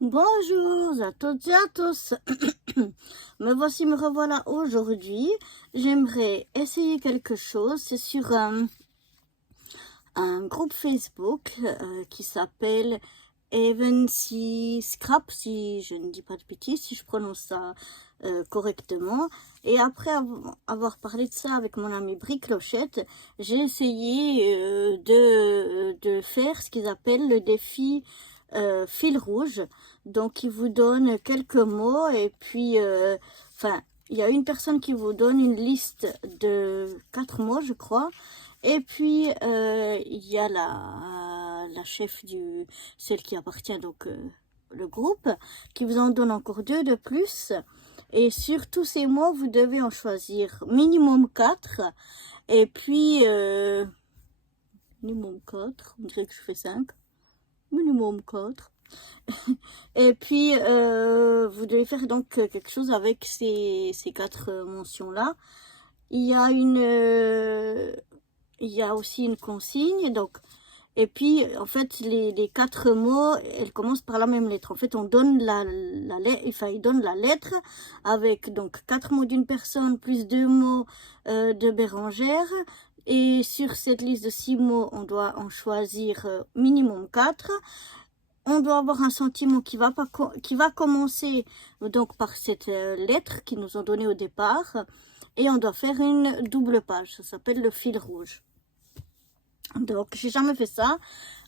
Bonjour à toutes et à tous. Me revoilà aujourd'hui. J'aimerais essayer quelque chose. C'est sur un groupe Facebook qui s'appelle Even si Scrap, si je ne dis pas de bêtises, si je prononce ça correctement. Et après avoir parlé de ça avec mon ami Brie Clochette, j'ai essayé de faire ce qu'ils appellent le défi fil rouge. Donc, il vous donne quelques mots et puis, il y a une personne qui vous donne une liste de 4 mots, je crois. Et puis, il y a la chef celle qui appartient donc le groupe, qui vous en donne encore 2 de plus. Et sur tous ces mots, vous devez en choisir minimum 4. Et puis, minimum 4, on dirait que je fais 5. Minimum 4. Et puis, vous devez faire donc quelque chose avec ces 4 mentions-là. Il y a aussi une consigne, donc, et puis, en fait, les 4 mots, elles commencent par la même lettre. En fait, on donne il donne la lettre avec, donc, 4 mots d'une personne plus 2 mots de Bérangère. Et sur cette liste de 6 mots, on doit en choisir minimum 4. On doit avoir un sentiment qui va commencer donc par cette lettre qu'ils nous ont donnée au départ. Et on doit faire une double page. Ça s'appelle le fil rouge. Donc, j'ai jamais fait ça,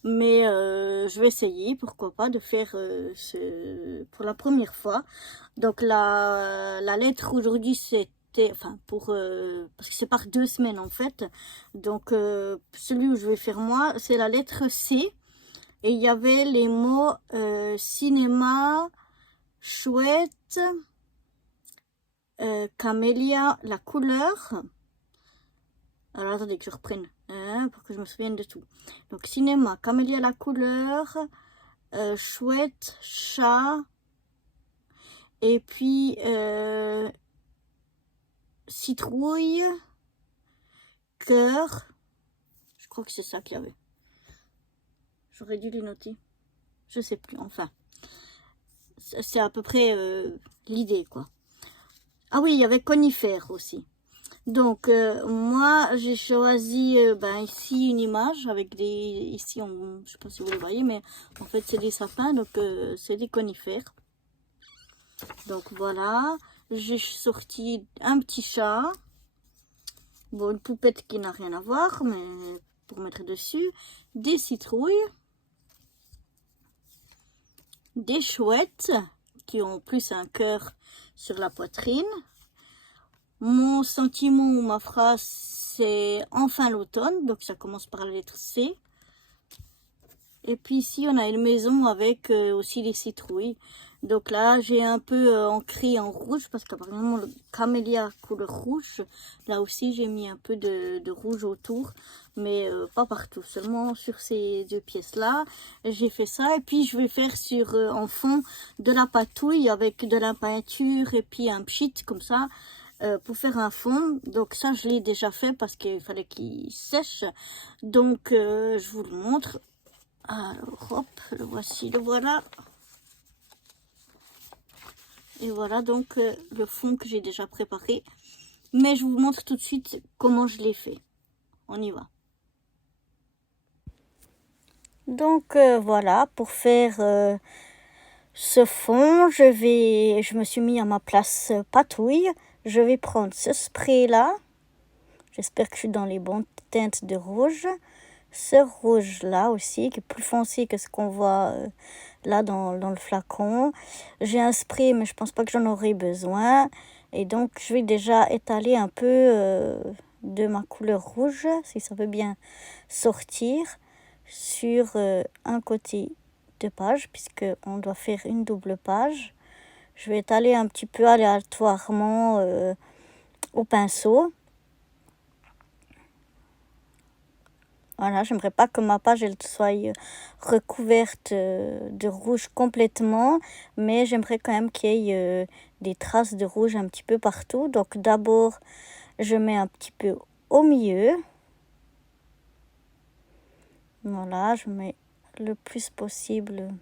mais je vais essayer, pourquoi pas, de faire pour la première fois. Donc, la lettre aujourd'hui, c'était, parce que c'est par 2 semaines en fait. Donc, celui où je vais faire moi, c'est la lettre C. Et il y avait les mots cinéma, chouette, camélia, la couleur. Alors attendez que je reprenne pour que je me souvienne de tout. Donc cinéma, camélia, la couleur, chouette, chat, et puis citrouille, cœur. Je crois que c'est ça qu'il y avait. J'aurais dû les noter. Je sais plus, enfin. C'est à peu près l'idée, quoi. Ah oui, il y avait conifère aussi. Donc, moi, j'ai choisi ici une image avec ici, je ne sais pas si vous les voyez, mais en fait, c'est des sapins, donc c'est des conifères. Donc, voilà. J'ai sorti un petit chat. Bon, une poupette qui n'a rien à voir, mais pour mettre dessus. Des citrouilles. Des chouettes qui ont plus un cœur sur la poitrine. Mon sentiment ou ma phrase, c'est enfin l'automne, donc ça commence par la lettre C. Et puis ici, on a une maison avec aussi des citrouilles. Donc là, j'ai un peu ancré en rouge, parce qu'apparemment, le camélia couleur rouge. Là aussi, j'ai mis un peu de rouge autour, mais pas partout, seulement sur ces 2 pièces-là. J'ai fait ça, et puis je vais faire en fond de la patouille avec de la peinture, et puis un pchit comme ça. Pour faire un fond, donc ça je l'ai déjà fait parce qu'il fallait qu'il sèche, donc je vous le montre. Alors hop, le voici, le voilà, et voilà donc le fond que j'ai déjà préparé, mais je vous montre tout de suite comment je l'ai fait. On y va. Donc voilà, pour faire ce fond, je me suis mis à ma place patouille. Je vais prendre ce spray là. J'espère que je suis dans les bonnes teintes de rouge. Ce rouge là aussi, qui est plus foncé que ce qu'on voit là dans le flacon. J'ai un spray, mais je pense pas que j'en aurai besoin. Et donc, je vais déjà étaler un peu de ma couleur rouge, si ça veut bien sortir, sur un côté de page, puisqu'on doit faire une double page. Je vais étaler un petit peu aléatoirement au pinceau. Voilà, j'aimerais pas que ma page elle soit recouverte de rouge complètement, mais j'aimerais quand même qu'il y ait des traces de rouge un petit peu partout. Donc d'abord, je mets un petit peu au milieu. Voilà, je mets le plus possible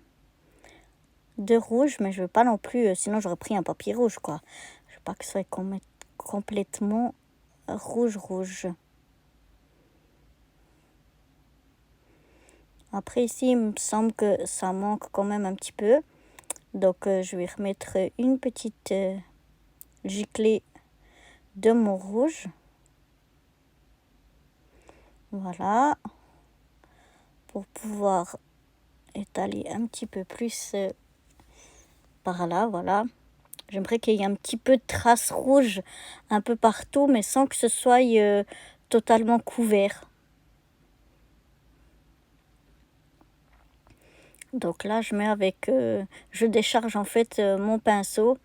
de rouge, mais je veux pas non plus, sinon j'aurais pris un papier rouge, quoi. Je veux pas que ce soit complètement rouge. Après ici, il me semble que ça manque quand même un petit peu. Donc je vais remettre une petite giclée de mon rouge. Voilà. Pour pouvoir étaler un petit peu plus par là, voilà. J'aimerais qu'il y ait un petit peu de traces rouges un peu partout, mais sans que ce soit totalement couvert. Donc là, je mets avec... je décharge en fait mon pinceau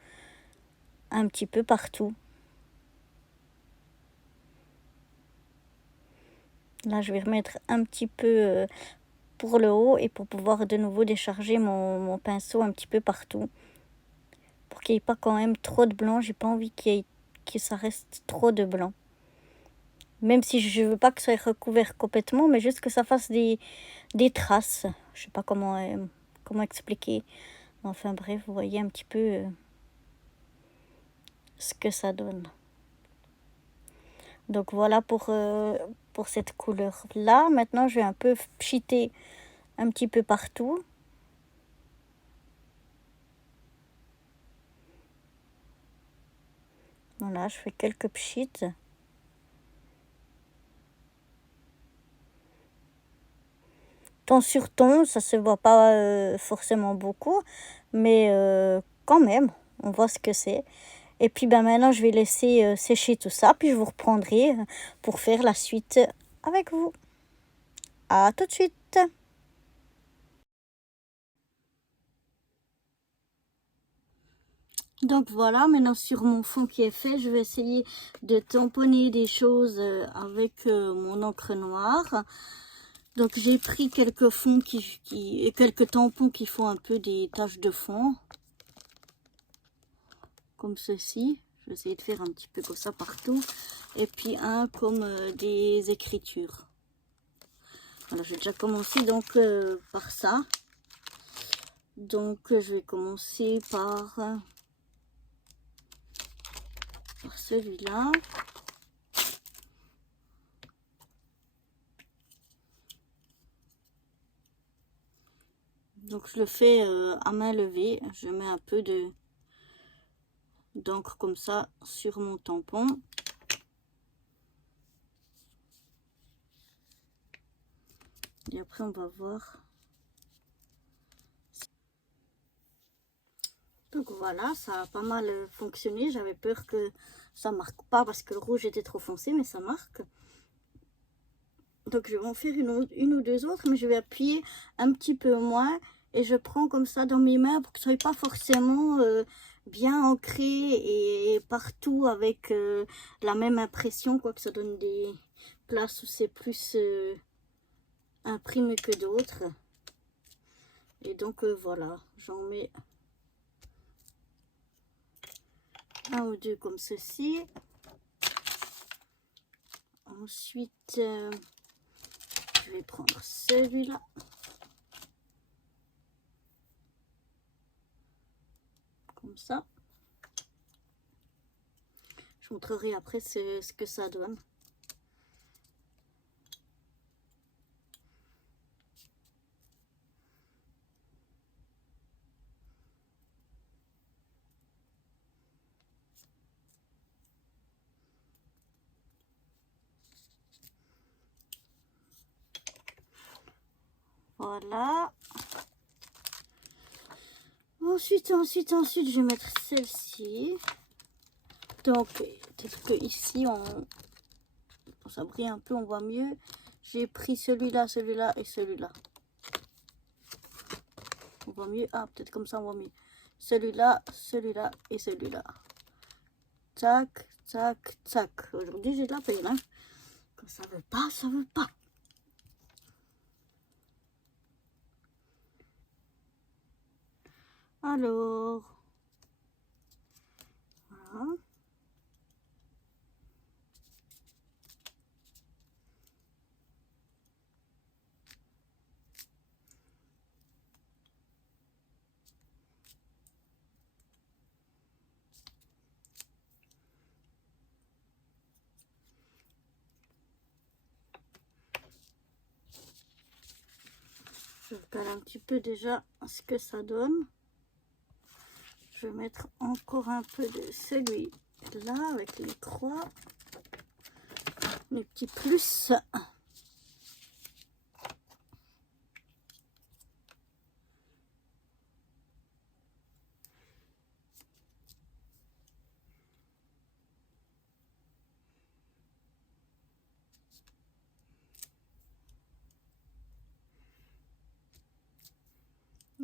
un petit peu partout. Là, je vais remettre un petit peu pour le haut et pour pouvoir de nouveau décharger mon pinceau un petit peu partout. Pour qu'il n'y ait pas quand même trop de blanc. J'ai pas envie que ça reste trop de blanc. Même si je veux pas que ça soit recouvert complètement, mais juste que ça fasse des traces. Je sais pas comment expliquer. Enfin bref, vous voyez un petit peu ce que ça donne. Donc voilà pour cette couleur là. Maintenant je vais un peu pchiter un petit peu partout. Voilà, je fais quelques pchites. Ton sur ton, ça se voit pas forcément beaucoup, mais quand même, on voit ce que c'est. Et puis maintenant, je vais laisser sécher tout ça, puis je vous reprendrai pour faire la suite avec vous. À tout de suite. Donc voilà, maintenant sur mon fond qui est fait, je vais essayer de tamponner des choses avec mon encre noire. Donc j'ai pris quelques fonds et quelques tampons qui font un peu des taches de fond. Comme ceci. Je vais essayer de faire un petit peu comme ça partout. Et puis un comme des écritures. Voilà, j'ai déjà commencé donc par ça. Donc je vais commencer par celui-là. Donc je le fais à main levée. Je mets un peu d'encre comme ça sur mon tampon. Et après on va voir. Donc voilà, ça a pas mal fonctionné. J'avais peur que ça marque pas parce que le rouge était trop foncé, mais ça marque. Donc je vais en faire une ou deux autres, mais je vais appuyer un petit peu moins. Et je prends comme ça dans mes mains pour que ce soit pas forcément bien ancré et partout avec la même impression, quoi, que ça donne des places où c'est plus imprimé que d'autres. Et donc voilà, j'en mets un ou deux comme ceci. Ensuite, je vais prendre celui-là. Comme ça. Je montrerai après ce que ça donne. Voilà. Ensuite, je vais mettre celle-ci. Donc, peut-être que ici, ça brille un peu, on voit mieux. J'ai pris celui-là, celui-là et celui-là. On voit mieux. Ah, peut-être comme ça, on voit mieux. Celui-là, celui-là et celui-là. Tac, tac, tac. Aujourd'hui, j'ai de la peine, hein. Quand ça veut pas, ça veut pas. Alors, voilà. Je regarde un petit peu déjà ce que ça donne. Je vais mettre encore un peu de celui-là avec les croix, les petits plus.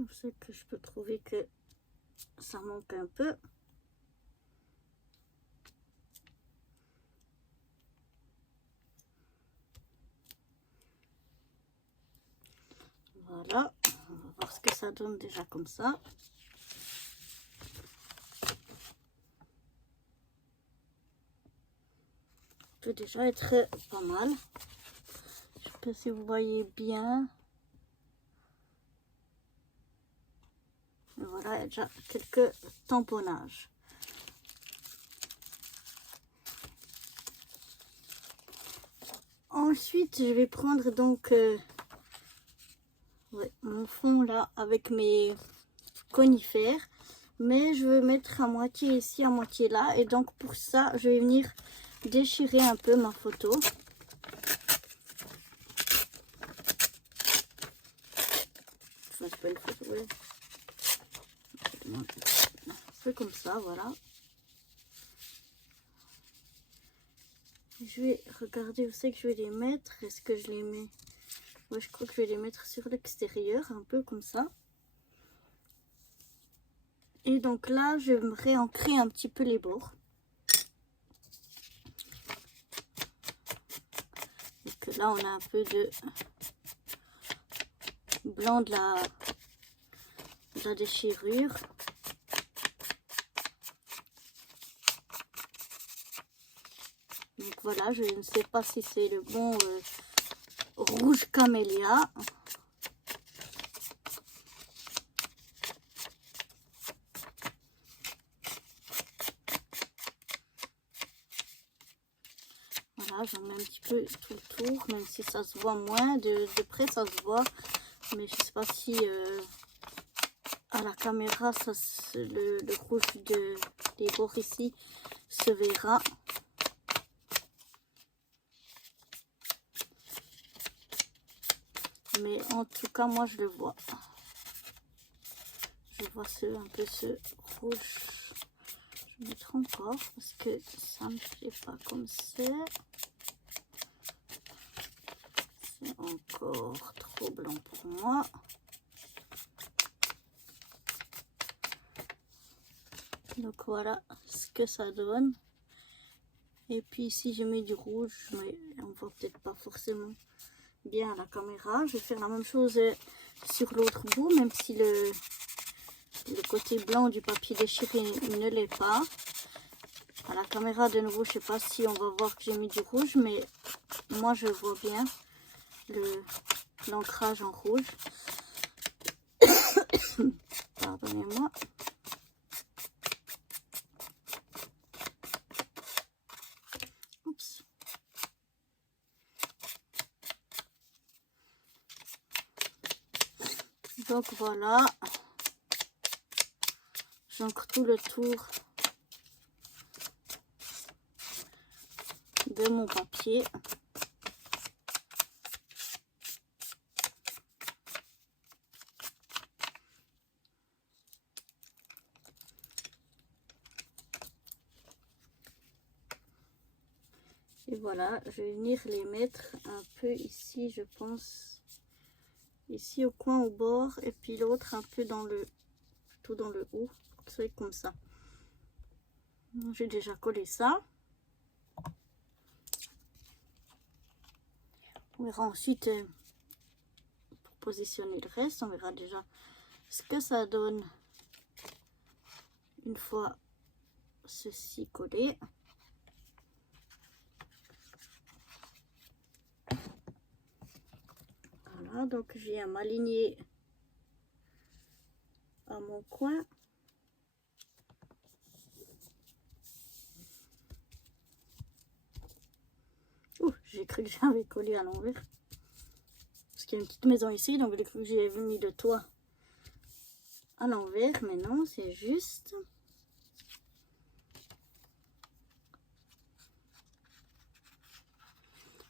Je sais que je peux trouver que ça manque un peu. Voilà, on va voir ce que ça donne déjà comme ça. Peut déjà être pas mal. Je sais pas si vous voyez bien. Et voilà, il y a déjà quelques tamponnages. Ensuite, je vais prendre donc mon fond là avec mes conifères. Mais je veux mettre à moitié ici, à moitié là. Et donc pour ça, je vais venir déchirer un peu ma photo. Enfin, c'est pas une photo, ouais. Un peu comme ça, voilà. Je vais regarder où c'est que je vais les mettre. Est-ce que je les mets? Ouais, je crois que je vais les mettre sur l'extérieur, un peu comme ça. Et donc là, je vais me réancrer un petit peu les bords. Donc là, on a un peu de blanc de la déchirure. Donc voilà, je ne sais pas si c'est le bon rouge camélia. Voilà, j'en mets un petit peu tout le tour, même si ça se voit moins. De près, ça se voit. Mais je ne sais pas si à la caméra, ça, le rouge des bords ici se verra. Mais en tout cas, moi, je le vois. Je vois un peu ce rouge. Je vais mettre encore parce que ça ne me plaît pas comme ça. C'est encore trop blanc pour moi. Donc voilà ce que ça donne. Et puis ici, je mets du rouge, mais on voit peut-être pas forcément bien à la caméra. Je vais faire la même chose sur l'autre bout, même si le côté blanc du papier déchiré ne l'est pas. À la caméra, de nouveau, je sais pas si on va voir que j'ai mis du rouge, mais moi je vois bien l'ancrage en rouge. Pardonnez-moi. Oups. Donc voilà. J'encre tout le tour de mon papier. Et voilà, je vais venir les mettre un peu ici, je pense, ici au coin, au bord, et puis l'autre un peu plutôt dans le haut, pour que ça soit comme ça. J'ai déjà collé ça. On verra ensuite pour positionner le reste, on verra déjà ce que ça donne une fois ceci collé. Voilà, donc je viens m'aligner à mon coin. Ouh, j'ai cru que j'avais collé à l'envers. Parce qu'il y a une petite maison ici, donc j'ai cru que j'ai mis le toit à l'envers, mais non, c'est juste.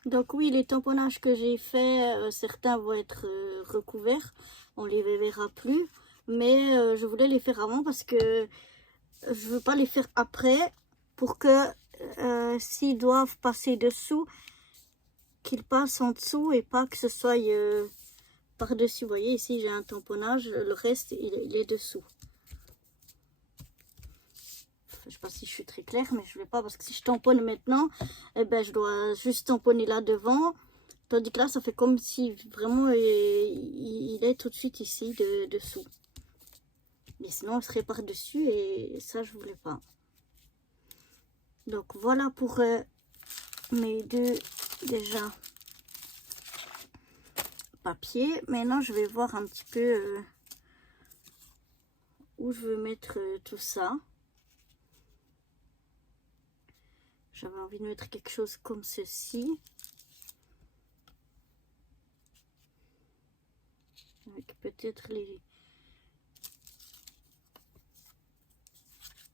Donc oui, les tamponnages que j'ai fait, certains vont être recouverts, on les verra plus, mais je voulais les faire avant parce que je veux pas les faire après pour que s'ils doivent passer dessous, qu'ils passent en dessous et pas que ce soit par-dessus. Vous voyez ici j'ai un tamponnage, le reste il est dessous. Je sais pas si je suis très claire, mais je vais pas parce que si je tamponne maintenant, eh ben je dois juste tamponner là devant, tandis que là ça fait comme si vraiment il est tout de suite ici dessous. Mais sinon il serait par dessus et ça je voulais pas. Donc voilà pour mes deux déjà papiers. Maintenant je vais voir un petit peu où je veux mettre tout ça. J'avais envie de mettre quelque chose comme ceci. Avec peut-être les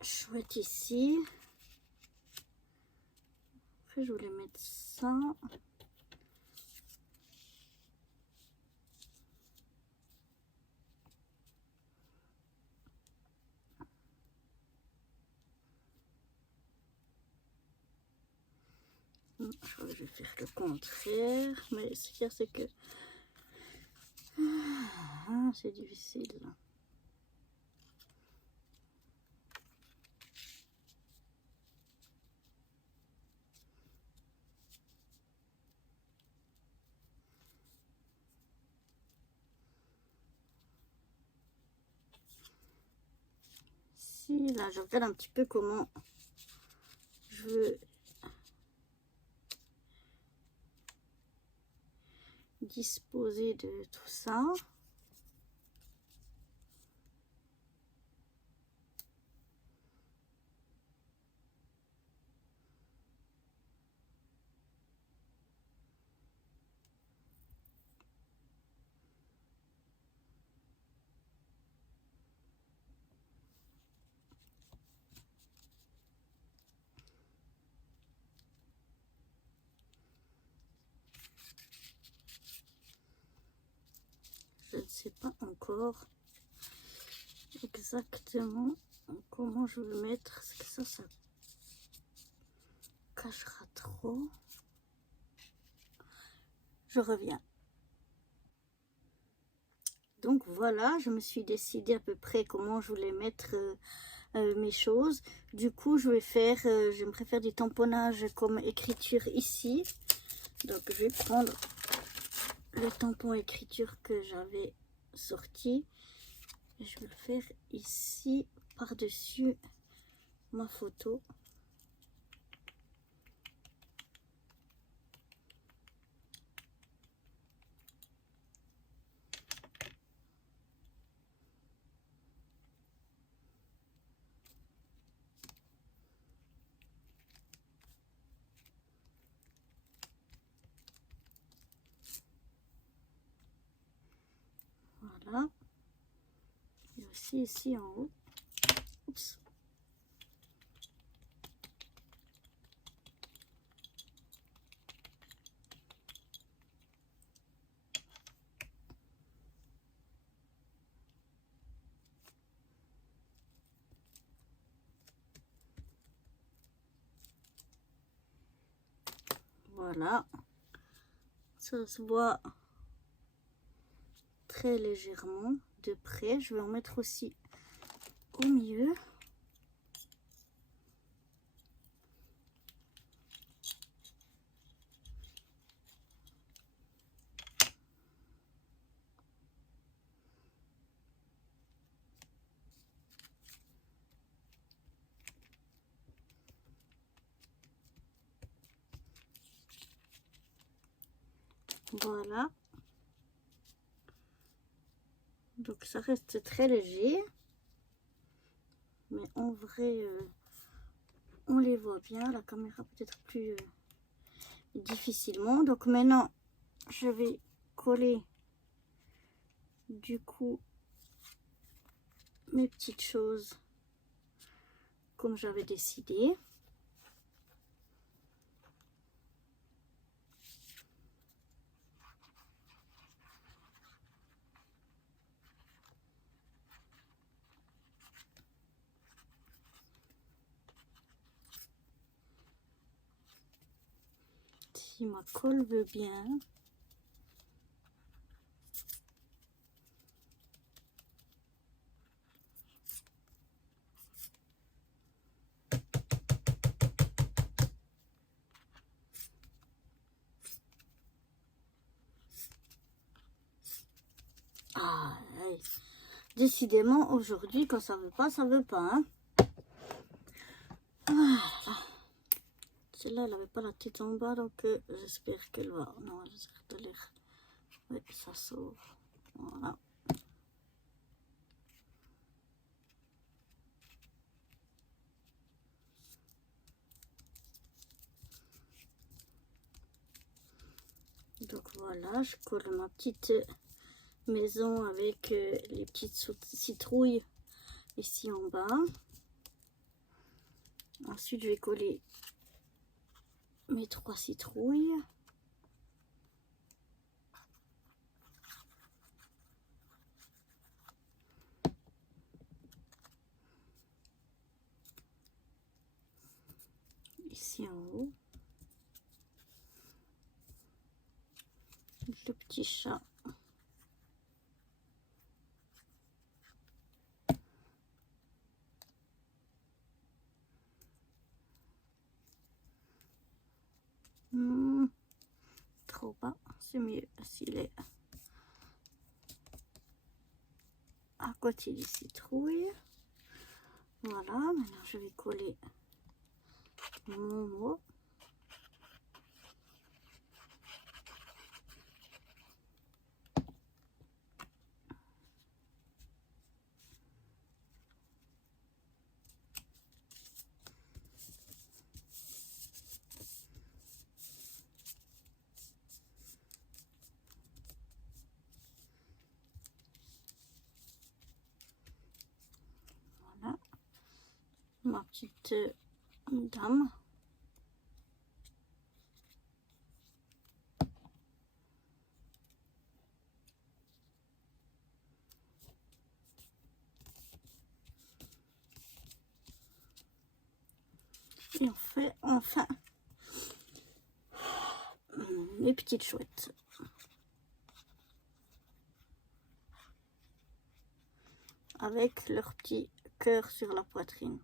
chouettes ici. Après, je voulais mettre ça. Je crois que je vais faire le contraire. Mais ce qu'il y a, c'est que c'est difficile. Si, là, je regarde un petit peu comment je veux disposer de tout ça. Je ne sais pas encore exactement comment je vais le mettre. Parce que ça cachera trop. Je reviens. Donc voilà, je me suis décidée à peu près comment je voulais mettre mes choses. Du coup, je vais faire, j'aimerais faire du tamponnage comme écriture ici. Donc je vais prendre le tampon écriture que j'avais sorti. Et je vais le faire ici, par-dessus ma photo. Voilà. Et aussi ici en haut. Oups. Voilà. Ça se voit très légèrement de près. Je vais en mettre aussi au milieu. Voilà. Donc ça reste très léger. Mais en vrai, on les voit bien. La caméra peut-être plus difficilement. Donc maintenant, je vais coller du coup mes petites choses comme j'avais décidé. Si ma colle veut bien. Ah, ouais. Décidément, aujourd'hui, quand ça veut pas, ça veut pas. Hein. Voilà. Celle-là, elle n'avait pas la tête en bas, donc j'espère qu'elle va. Non, j'espère de l'air. Oui, ça sort. Voilà. Donc voilà, je colle ma petite maison avec les petites citrouilles ici en bas. Ensuite, je vais coller mes 3 citrouilles. Ici en haut. Le petit chat. Trop bas, c'est mieux s'il est à côté des citrouilles. Voilà, maintenant je vais coller mon mot. Voilà, ma petite dame. Et on fait enfin les petites chouettes. Avec leur petit cœur sur la poitrine.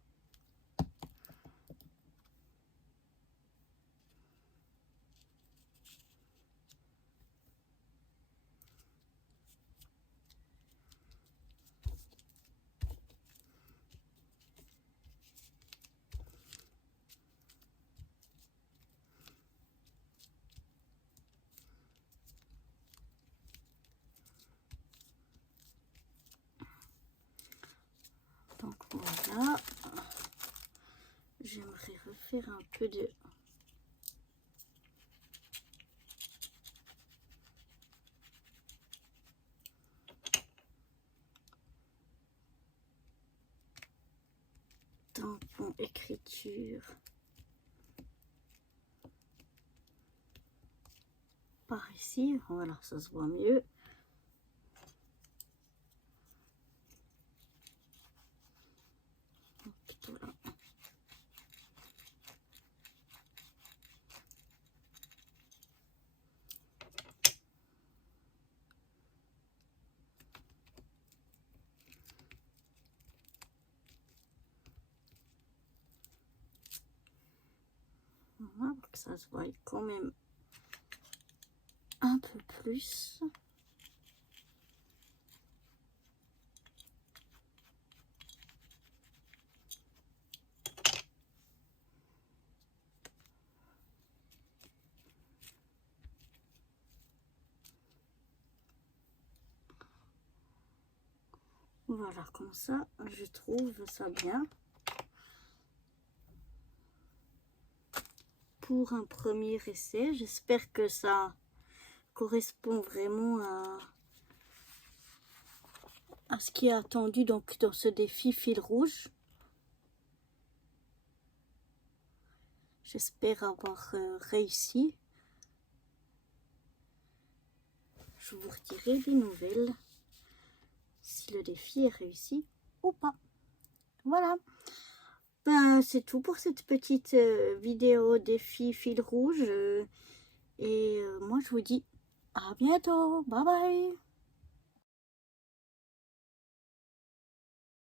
Donc voilà, j'aimerais refaire un peu de tampon écriture par ici. Voilà, ça se voit mieux. Voilà. Voilà, pour que ça se voit quand même un peu plus. Voilà, comme ça, je trouve ça bien. Pour un premier essai, j'espère que ça correspond vraiment à ce qui est attendu donc dans ce défi fil rouge. J'espère avoir réussi. Je vous redirai des nouvelles si le défi est réussi ou pas. Voilà. Ben, c'est tout pour cette petite vidéo défi fil rouge. Et moi, je vous dis à bientôt. Bye bye.